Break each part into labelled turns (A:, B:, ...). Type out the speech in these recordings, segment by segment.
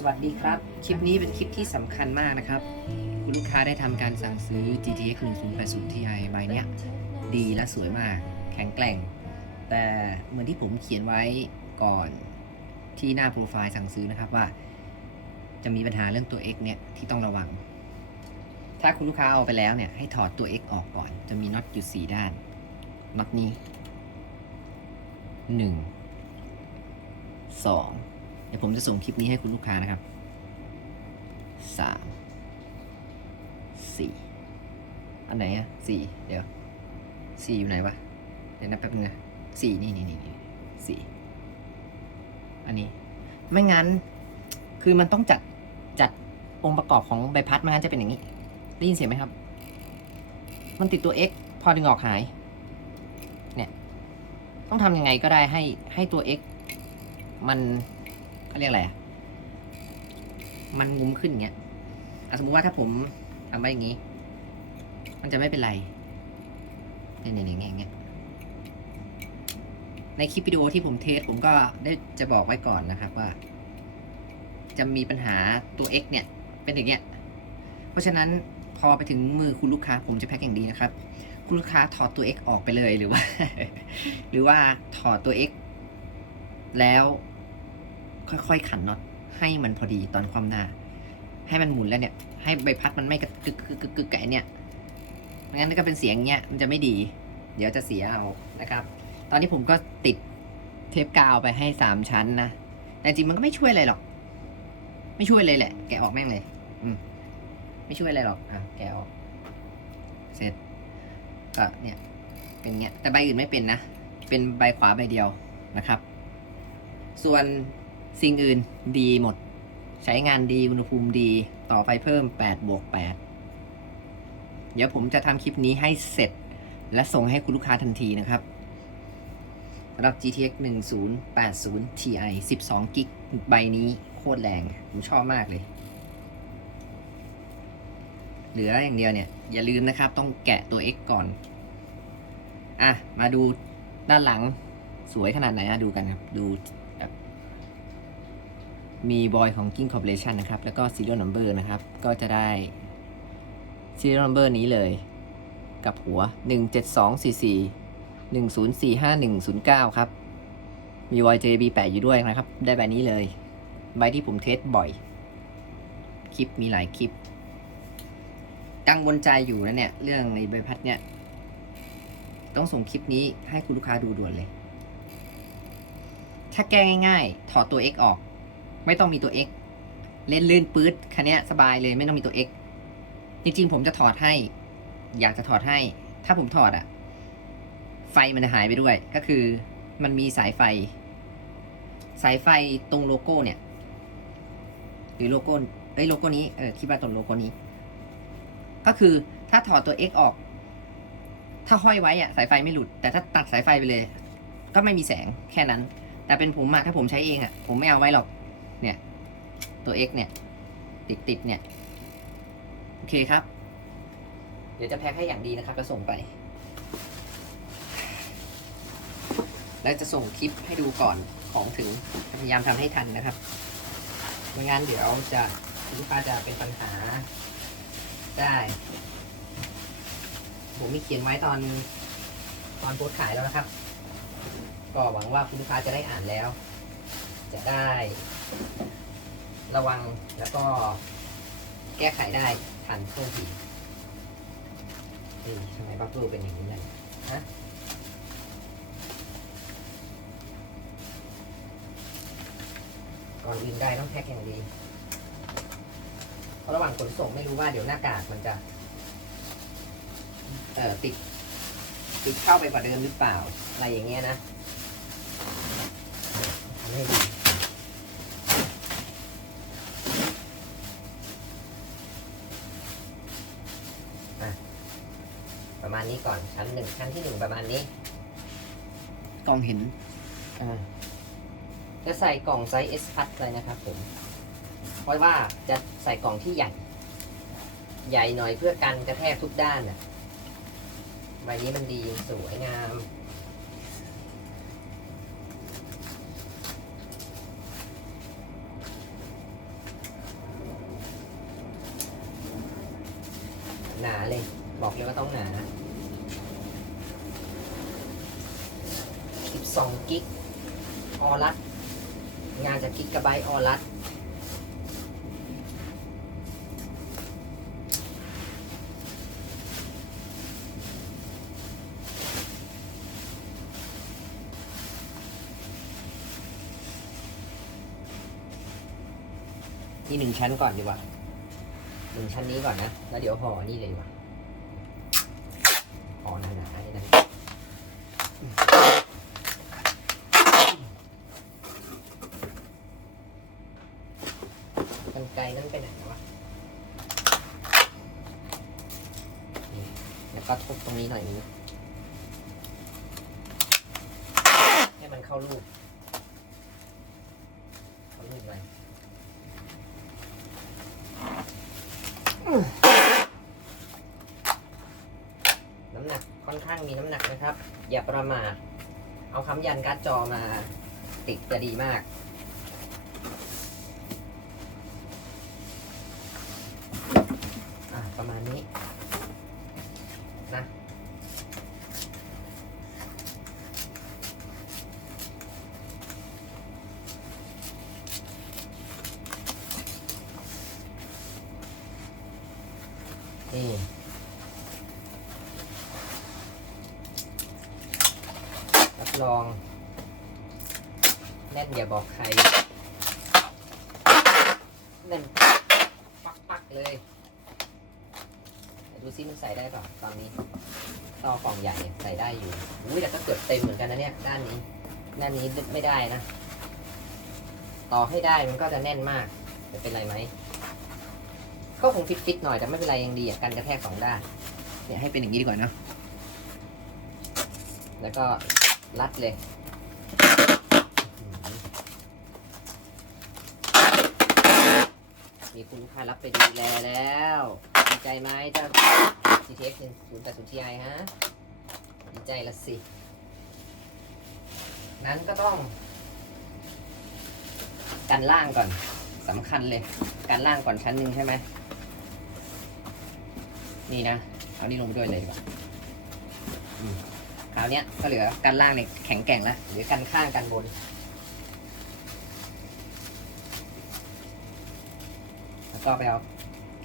A: สวัสดีครับ คลิปนี้เป็นคลิปที่สำคัญมากนะครับ คุณลูกค้าได้ทำการสั่งซื้อ GTX 1080 Ti ใบเนี้ย ดีและสวยมาก แข็งแกร่ง แต่เหมือนที่ผมเขียนไว้ก่อนที่หน้าโปรไฟล์สั่งซื้อนะครับว่า จะมีปัญหาเรื่องตัว X เนี่ยที่ต้องระวัง ถ้าคุณลูกค้าเอาไปแล้วเนี่ยให้ถอดตัว X ออกก่อน จะมีน็อตอยู่ 4 ด้านน็อตนี้ 1 2 เดี๋ยวผมจะส่งคลิปนี้ให้คุณลูกค้านะครับสามสี่อันไหนอะสี่เดี๋ยวสี่อยู่ไหนวะเดี๋ยวนับแป๊บนึงนะสี่นี่นี่นี่นี่สี่อันนี้ ไม่งั้น คือมันต้องจัดจัดองค์ประกอบของใบพัดไม่งั้นจะเป็นอย่างนี้ ได้ยินเสียงไหมครับ มันติดตัว X พอดึงออกหาย เนี่ย ต้องทำยังไงก็ได้ให้ให้ตัว X มัน เขาเรียกอะไรอะมันงุ้มขึ้นอย่างเงี้ยสมมติว่าถ้าผมทำไว้อย่างงี้ มันจะไม่เป็นไรเนี่ยเนี่ยเนี่ยอย่างเงี้ยในคลิปวิดีโอที่ผมเทสผมก็ได้จะบอกไว้ก่อนนะครับว่า จะมีปัญหาตัว X เนี่ย เป็นอย่างเงี้ย เพราะฉะนั้นพอไปถึงมือคุณลูกค้า ผมจะแพ็คอย่างดีนะครับ คุณลูกค้าถอดตัว X ออกไปเลยหรือว่า หรือว่าถอดตัว X แล้ว ค่อยๆ ขันน็อตให้มันพอดีตอนความหน้า ให้มันหมุนแล้วเนี่ย ให้ใบพัดมันไม่กระกึกกึกกึกกึกไก่เนี่ยไม่งั้นก็เป็นเสียงเงี้ยมันจะไม่ดี เดี๋ยวจะเสียเอานะครับ ตอนนี้ผมก็ติดเทปกาวไปให้สามชั้นนะแต่จริงมันก็ไม่ช่วยอะไรหรอก ไม่ช่วยเลยแหละ แกะออกแม่งเลย อืมไม่ช่วยอะไรหรอกอะแกะออกเสร็จก็เนี่ยเป็นเงี้ยแต่ใบอื่นไม่เป็นนะ เป็นใบขวาใบเดียวนะครับ ส่วน สิ่งอื่นดีหมด ใช้งานดีอุณหภูมิดีต่อไฟเพิ่ม8บวก8เดี๋ยวผมจะทำคลิปนี้ให้เสร็จ และส่งให้คุณลูกค้าทันทีนะครับสำหรับ GTX 1080 Ti 12กิกใบนี้โคตรแรง ผมชอบมากเลย เหลืออย่างเดียวเนี่ย อย่าลืมนะครับ ต้องแกะตัว X ก่อน อะ มาดูด้านหลังสวยขนาดไหนอะดูกันครับ ดู มีบอยของ King Corporation นะครับ แล้วก็ serial number นะครับ ก็จะได้ serial number นี้เลย กับหัว 17244 1045109 ครับ มี YJB แปะอยู่ด้วยนะครับ ได้ใบนี้เลย ใบที่ผมเทสบ่อย คลิปมีหลายคลิป กังวลใจอยู่นะเนี่ย เรื่องในใบพัดเนี่ย ต้องส่งคลิปนี้ให้คุณลูกค้าดูด่วนเลย ถ้าแก้ง่าย ๆ ถอดตัว X ออก ไม่ต้องมีตัว X เล่นลื่นปื๊ดคันนี้สบายเลยไม่ต้องมีตัว X จริงๆผมจะถอดให้ อยากจะถอดให้ ถ้าผมถอดอะไฟมันจะหายไปด้วย ก็คือมันมีสายไฟ สายไฟตรงโลโก้เนี่ย หรือโลโก้เอ้ยโลโก้นี้เออคิดว่าตรงโลโก้นี้ ก็คือถ้าถอดตัว X ออก ถ้าห้อยไว้อะสายไฟไม่หลุด แต่ถ้าตัดสายไฟไปเลย ก็ไม่มีแสงแค่นั้น แต่เป็นผมอะถ้าผมใช้เองอะผมไม่เอาไว้หรอก เนี่ย ตัว X เนี่ย ติดติดเนี่ย โอเคครับ เดี๋ยวจะแพ็คให้อย่างดีนะครับแล้วส่งไป แล้วจะส่งคลิปให้ดูก่อนของถึง พยายามทำให้ทันนะครับไม่งั้นเดี๋ยวจะลูกค้าจะเป็นปัญหาได้ผมมีเขียนไว้ตอนตอนโพสขายแล้วนะครับ ก็หวังว่าคุณลูกค้าจะได้อ่านแล้ว จะได้ ระวังแล้วก็แก้ไขได้ทันท่วงทีนี่ทำไมบัฟเฟอร์เป็นอย่างนี้เนี่ยฮะก่อนอื่นได้ต้องแพ็คอย่างดีเพราะระหว่างขนส่งไม่รู้ว่าเดี๋ยวหน้ากากมันจะ เอ่อติด ติดเข้าไปกว่าเดิมหรือเปล่า อะไรอย่างเงี้ยนะทำให้ดี ประ มาณนี้ก่อน ชั้นหนึ่งชั้นที่หนึ่งประมาณนี้ กล่องเห็นอ่าจะใส่กล่องไซส์ S พัดเลยนะครับผม เพราะว่าจะใส่กล่องที่ใหญ่ ใหญ่หน่อยเพื่อกันกระแทกทุกด้านน่ะ ใบนี้มันดีสวยงาม หนาเลย บอกเลยว่าต้องหนา 2กิกออรัดงานจากกิกะไบต์ออรัดนี่หนึ่งชั้นก่อนดีกว่าหนึ่งชั้นนี้ก่อนนะ แล้วเดี๋ยวห่อนี่เลยดีกว่าห่อหนาๆนี่นะกั นไกลนั่นไปไหนวะแล้วก็ทุบตรงนี้หน่อยนึงให้มันเข้ารูปเข้ารูปอะไรน้ำหนักค่อนข้างมีน้ำหนักนะครับ อย่าประมาทเอาคำยันการ์ดจอมาติดจะดีมาก อะ ประมาณนี้ นะ นี่รับรอง แน่นอย่าบอกใคร แน่น ปักปักๆเลย ดูซิมันใส่ได้ป่ะตอนนี้ต่อกล่องใหญ่ใส่ได้อยู่อุ้ยแต่ก็เกือบเต็มเหมือนกันนะเนี่ย ด้านนี้ ด้านนี้ไม่ได้นะ ต่อให้ได้มันก็จะแน่นมาก จะเป็นไรไหม ก็คงฟิตๆหน่อยแต่ไม่เป็นไรยังดีอะกันกระแทกสองด้านเนี่ยให้เป็นอย่างนี้ดีกว่าเนอะแล้วก็รัดเลยมีคุณลูกค้ารับไปดูแลแล้วดีใจไหมเจ้า GTX 1 0 8 0 Ti ฮะดีใจละสิ นั้นก็ต้องกันล่างก่อน สำคัญเลยกันล่างก่อนชั้นหนึ่งใช่ไหม นี่นะ เอานี่ลงไปด้วยเลยดีกว่าคราวนี้ก็เหลือกันล่างเนี่ยแข็งแกร่งแล้วเหลือกันข้างกันบนแล้วก็ไปเอา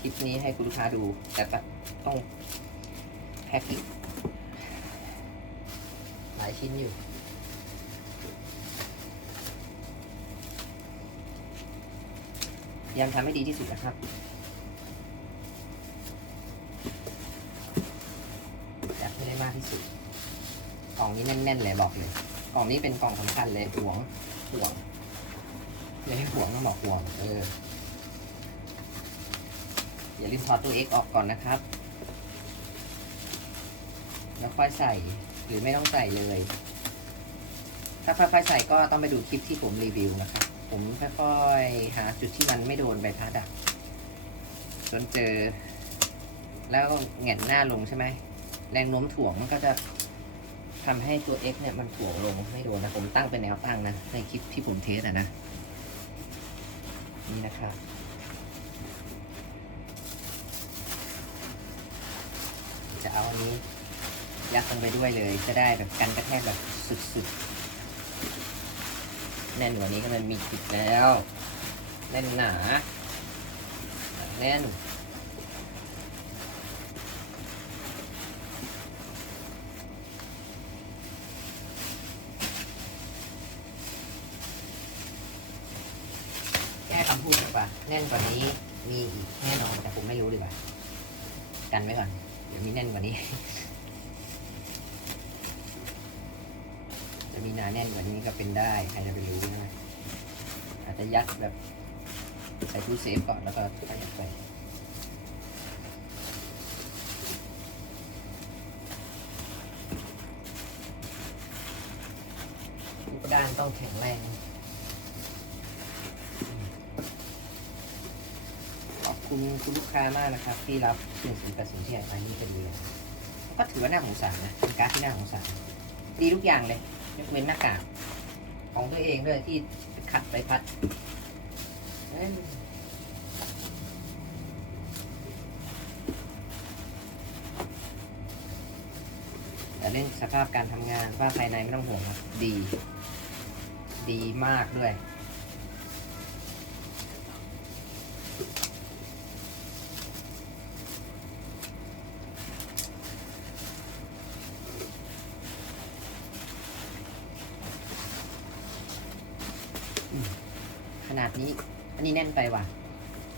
A: คลิปนี้ให้คุณลูกค้าดู แต่ก็ต้องแพ็คอีกหลายชิ้นอยู่ พยายามทำให้ดีที่สุดนะครับจัดให้ได้มากที่สุด กล่องนี้แน่นๆเลยบอกเลย กล่องนี้เป็นกล่องสำคัญเลยห่วงห่วงอย่าให้ห่วงต้องบอกห่วง เออ อย่าลืมถอดตัว X ออกก่อนนะครับ แล้วค่อยใส่หรือไม่ต้องใส่เลย ถ้าค่อยๆใส่ก็ต้องไปดูคลิปที่ผมรีวิวนะครับ ผมค่อยๆหาจุดที่มันไม่โดนใบพัดอะจนเจอ แล้วแหงนหน้าลงใช่ไหมแรงโน้มถ่วงมันก็จะทำให้ตัว X เนี่ยมันถ่วงลงไม่โดนนะ ผมตั้งเป็นแนวตั้งนะในคลิปที่ผมเทสอะนะ นี่นะครับจะเอาอันนี้ยัดลงไปด้วยเลย จะได้แบบกันกระแทกแบบสุดๆ น่นกว่านี้ก็มันมีจุดแล้ว แน่นหนา แน่นแก้คำพูดดีกว่าแน่นกว่านี้มีอีกแน่นอนแต่ผมไม่รู้ดีกว่า กันไว้ก่อนเดี๋ยวมีแน่นกว่านี้ จะ มีหนาแน่นกว่านี้ก็เป็นได้ใครจะไปรู้นะอาจจะยัดแบบใส่ตู้เซฟก่อนแล้วก็ใส่ไปทุกด้านต้องแข็งแรงขอบคุณคุณลูกค้ามากนะครับ ที่รับสิ่งสีประสิทธิ์ที่ไปนี่ไปดีเลยก็ถือว่าน่าสงสารนะเป็นการดที่น่าสงสารดีทุกอย่างเลย ยกเว้นหน้ากากของตัวเองด้วยที่ขัดไปพัดเอ้ยแต่เล่นสภาพการทำงานว่าภายในไม่ต้องห่วงครับดี ดีมากด้วย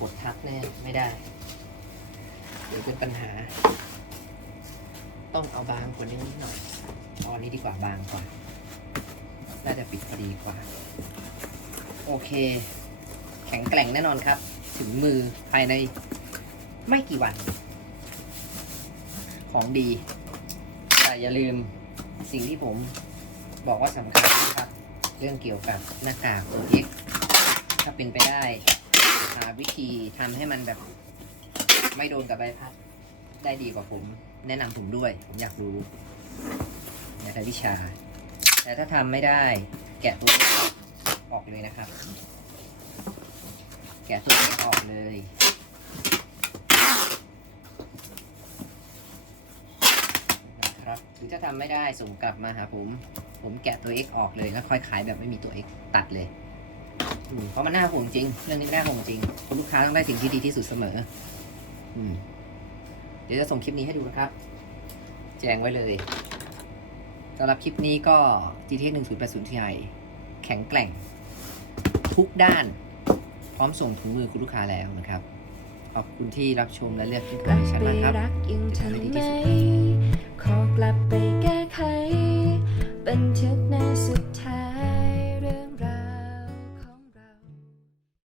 A: กดทับแน่ไม่ได้เดี๋ยวเป็นปัญหา ต้องเอาบางกว่านี้นิดหน่อยเอาอันนี้ดีกว่าบางกว่า น่าจะปิดพอดีกว่า โอเค แข็งแกร่งแน่นอนครับ ถึงมือภายในไม่กี่วัน ของดี แต่อย่าลืมสิ่งที่ผมบอกว่าสำคัญนะครับ เรื่องเกี่ยวกับหน้ากากตัว X ถ้าเป็นไปได้ หาวิธีทำให้มันแบบ ไม่โดนกับใบพัด ได้ดีกว่าผม แนะนำผมด้วย ผมอยากรู้ในทางวิชา แต่ถ้าทำไม่ได้แกะตัวนี้ออกเลยนะครับ แกะตัวนี้ออกเลยนะครับหรือถ้าทำไม่ได้ส่งกลับมาหาผม ผมแกะตัว X ออกเลยแล้วค่อยขายแบบไม่มีตัว X ตัดเลย อืม เพราะมันน่าห่วงจริง เรื่องนี้น่าห่วงจริง คุณลูกค้าต้องได้สิ่งที่ดีที่สุดเสมอ อืม เดี๋ยวจะส่งคลิปนี้ให้ดูนะครับ แจ้งไว้เลยสำหรับคลิปนี้ก็ GTX 1080 Ti แข็งแกร่ง ทุกด้าน พร้อมส่งถึงมือคุณลูกค้าแล้วนะครับ ขอบคุณที่รับชมและเลือกคลิป
B: กลับ
A: ให้ฉัน
B: ไป
A: มากครับ
B: รักยังทัน
A: จะทำให้ดี
B: ไหม
A: ที่สุด
B: ขอกลับไปแก้ไขบันทึกหน้าสุดท้าย